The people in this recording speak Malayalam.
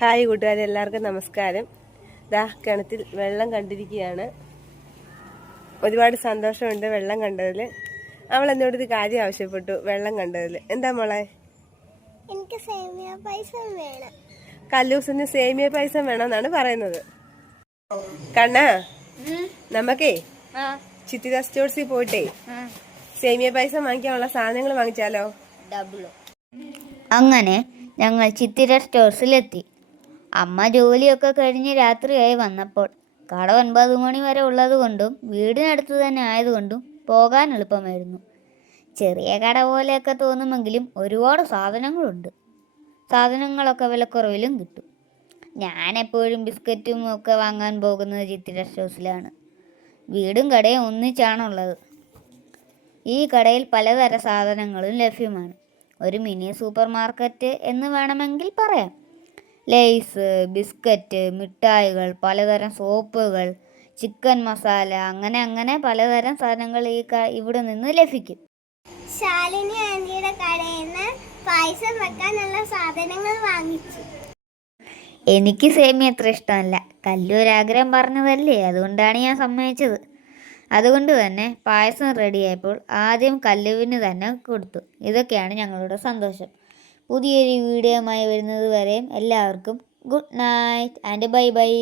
ഹായ് കൂട്ടുകാരെ, എല്ലാവർക്കും നമസ്കാരം. ദാ കിണറ്റിൽ വെള്ളം കണ്ടിരിക്കുകയാണ്. ഒരുപാട് സന്തോഷമുണ്ട് വെള്ളം കണ്ടതിൽ. അവൾ എന്നോടൊരു കാര്യം ആവശ്യപ്പെട്ടു വെള്ളം കണ്ടതിൽ. എന്താ മോളെ? എനിക്ക് സേമിയ പായസം വേണം. കല്ലൂസിന് സേമിയ പായസം വേണമെന്നാണ് പറയുന്നത്. കണ്ണാ, നമുക്കേ ചിത്തിര സ്റ്റോഴ്സിൽ പോയിട്ടേ സേമിയ പായസം വാങ്ങിക്കാനുള്ള സാധനങ്ങൾ വാങ്ങിച്ചാലോ? അങ്ങനെ ഞങ്ങൾ ചിത്തിര സ്റ്റോഴ്സിലെത്തി. അമ്മ ജോലിയൊക്കെ കഴിഞ്ഞ് രാത്രിയായി വന്നപ്പോൾ കട 9 മണി വരെ ഉള്ളത് കൊണ്ടും വീടിനടുത്ത് തന്നെ ആയതുകൊണ്ടും പോകാൻ എളുപ്പമായിരുന്നു. ചെറിയ കട പോലെയൊക്കെ തോന്നുമെങ്കിലും ഒരുപാട് സാധനങ്ങളുണ്ട്. സാധനങ്ങളൊക്കെ വിലക്കുറവിലും കിട്ടും. ഞാനെപ്പോഴും ബിസ്ക്കറ്റും ഒക്കെ വാങ്ങാൻ പോകുന്നത് ചിത്തിര സ്റ്റോഴ്സിലാണ്. വീടും കടയും ഒന്നിച്ചാണുള്ളത്. ഈ കടയിൽ പലതരം സാധനങ്ങളും ലഭ്യമാണ്. ഒരു മിനി സൂപ്പർ മാർക്കറ്റ് എന്ന് വേണമെങ്കിൽ പറയാം. ലേസ്, ബിസ്ക്കറ്റ്, മിഠായികൾ, പലതരം സോപ്പുകൾ, ചിക്കൻ മസാല, അങ്ങനെ പലതരം സാധനങ്ങൾ ഇവിടെ നിന്ന് ലഭിക്കും. ശാലിനി ആന്റിയുടെ കടയിൽ നിന്ന് പായസം വെക്കാനുള്ള സാധനങ്ങൾ വാങ്ങിച്ചു. എനിക്ക് സേമിയ അത്ര ഇഷ്ടമല്ല. കല്ലൂരാഗ്രഹം പറഞ്ഞതല്ലേ, അതുകൊണ്ടാണ് ഞാൻ സമ്മതിച്ചത്. അതുകൊണ്ട് തന്നെ പായസം റെഡിയായപ്പോൾ ആദ്യം കല്ലുവിന് തന്നെ കൊടുത്തു. ഇതൊക്കെയാണ് ഞങ്ങളുടെ സന്തോഷം. പുതിയൊരു വീഡിയോയുമായി വരുന്നത് വരെയും എല്ലാവർക്കും good night and bye bye.